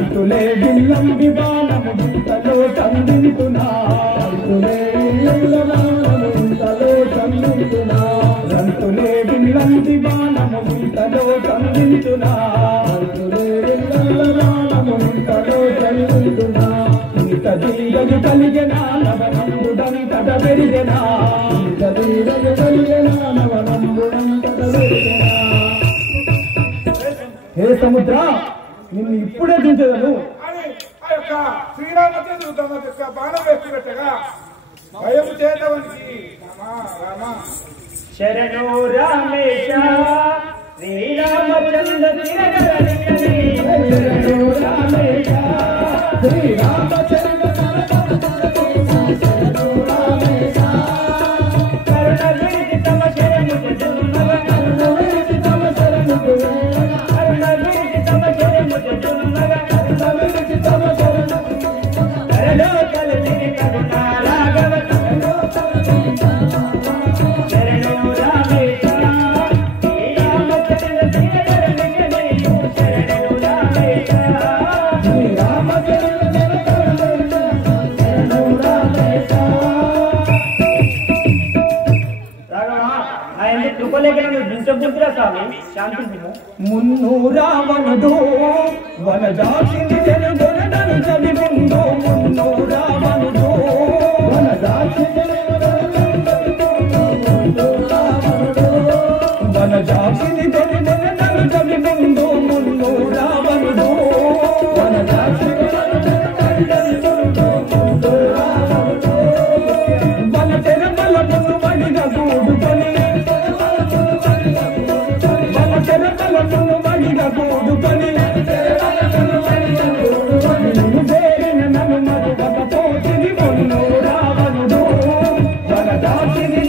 తంతులే విల్లం వివానము ఇంతలో సంధించునా తంతులే విల్లం ఇంతలో సంధించునా తంతులే విల్లం వివానము ఇంతలో సంధించునా తంతులే విల్లం ఇంతలో సంధించునా ఇంత దీగలు కలిగినా నవనంబుడని తద పెరిగినా ఇంత దీగలు కలిగినా నవనంబుడని తద పెరిగినా. హే సముద్ర, నిన్ను ఇప్పుడే దించదను అని ఆ యొక్క శ్రీరామచంద్రుడు తమ యొక్క బాణం వేస్తున్నట్టుగా భయం చేతవనికి రామ శరణో రామేశ శ్రీరామచంద్ర శరణో రామేశ శ్రీరామచంద్ర శరణో రామేశ కరుణవేది తమ శరణు కరుణవేది తమ శరణు కరుణవేది తమ శరణు కరుణవేది తమ శరణు కరుణో కలసి కరుణ రాఘవ కరుణో కలసి శరణో రామేశ శ్రీరామచంద్ర శరణో రామేశ శ్రీరామచంద్ర శరణో రామేశ. మున్ను రావణుడు వనజాక్షిని జనగొనడను చవి ముందు మున్ను రావణుడు వనజాక్షిని వనజాక్షిని జనగొనడను చవి ముందు మున్ను రావణుడు వనజాక్షిని వన తెరమల మున్ను మడిగా కూడుకొని చెరపలను మడిగా కూడుకొని నిన్ను చేరిన నన్ను మరువకపోతిని మున్ను రావణుడు వనజాక్షిని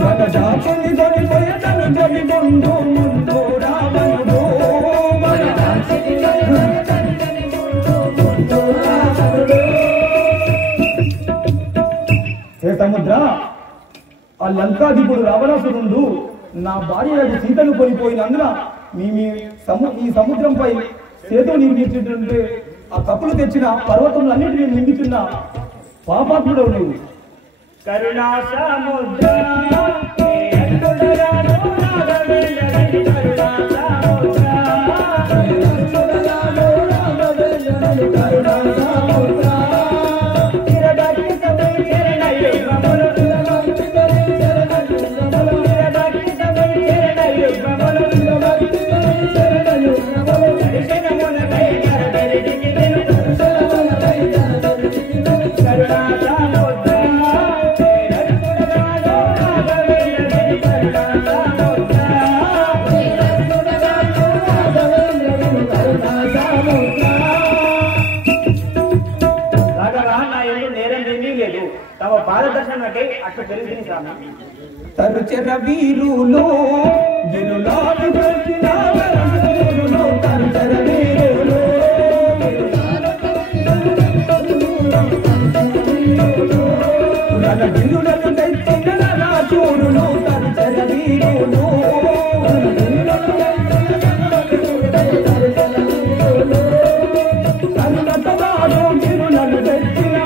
వనజాక్షిని దొరిపోయటను జరి ముందు ముందు రావణుడు వనజాక్షిని హే సముద్ర, ఆ లంకాధిపుడు రావణాసురుడు నా భార్య సీతను కొనిపోయినందున ఈ సముద్రంపై సేతు నిర్మించుంటే ఆ కప్పులు తెచ్చిన పర్వతములన్నింటినీ నిర్మించున్న పాపాత్ముడవు నువ్వు. కరుణా సముద్ర తరుచెర వీరులు గిరులాలు వచ్చిన వరములు తరుచెర వీరులు గిరులను తెచ్చిన రాజులు తరుచెర వీరులు కరుణకవారు గిరులను తెచ్చిన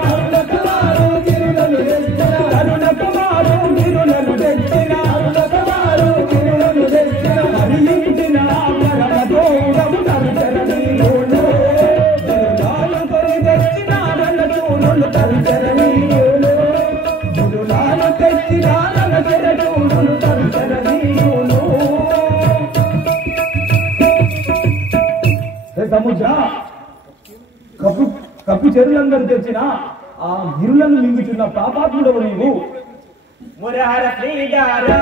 సముద్ర కప్పి చెరువులందరూ తెచ్చిన ఆ గిరులను మింగుచున్న పాపాత్ముడవు నీవు. మురహర శ్రీగారా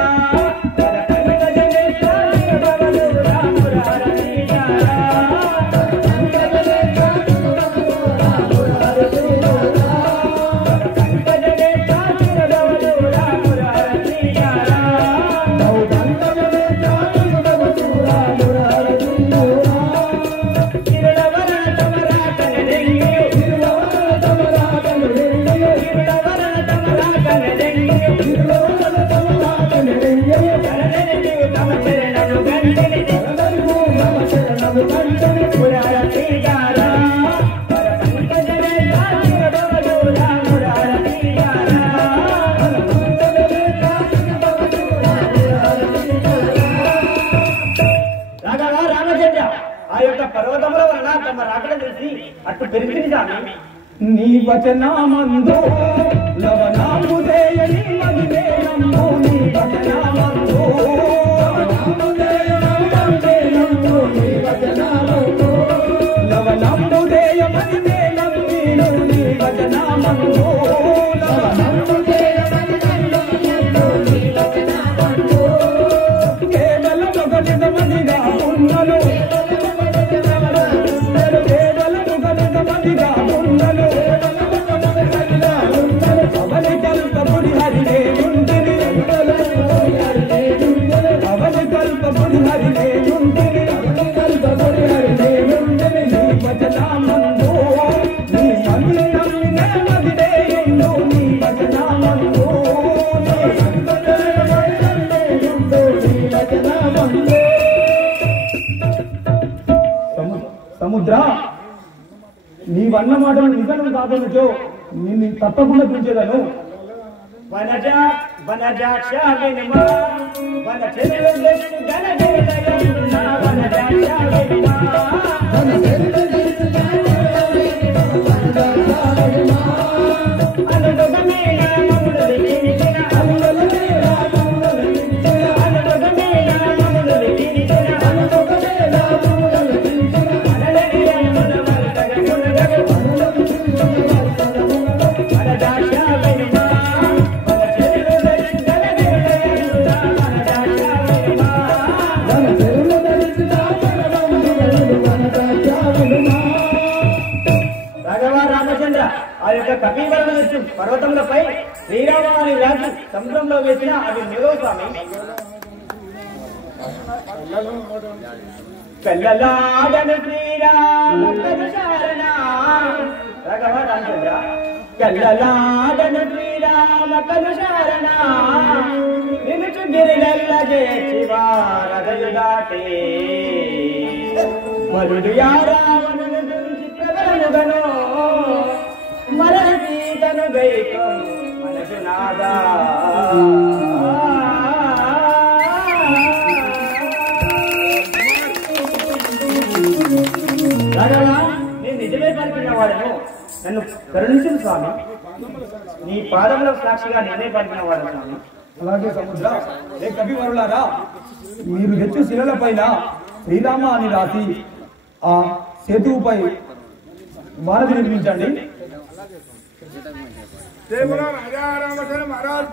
Yeah. పెరిగింది స్వామి. నీ వచనామందు లవణాముదేయని మదినే నమ్ము నీ వచనామందు లవణాముదేయ మదినే నమ్మిను నీ వచనామందు కేవల మొగలిద మదిగా ఉన్నలు సముద్ర నీవన్న మాటలు నిజం కాదనుచో నిన్ను తప్పకుండా పిలిచేదను. కపీవరణ పర్వతములపై శ్రీరామాని రాజు సముద్రంలో వేసిన అవి నిలవ స్వామి. కల్లలాడను శ్రీరామ కరుణారణ రాఘవ రామచంద్ర కల్లలాడను శ్రీరామ కరుణారణ నిలుచు గిరిలల్ల చేసి వారదలు దాటే మరుడు యారావణును చూసి ప్రబలనుగను మరసీతను గైకం మనసు నాదా నేను నిజమే పలికిన వాడను, నన్ను కరుణించు స్వామి. నీ పాదముల సాక్షిగా నేనే పలికిన వాడను స్వామి. అలాగే సముద్ర ఏ కవివరులారా, మీరు తెచ్చు శిలల పైన శ్రీరామ అని రాసి ఆ సేతువుపై వారధి నిర్మించండి. జయ రాజా రామచంద్ర మహారాజ్.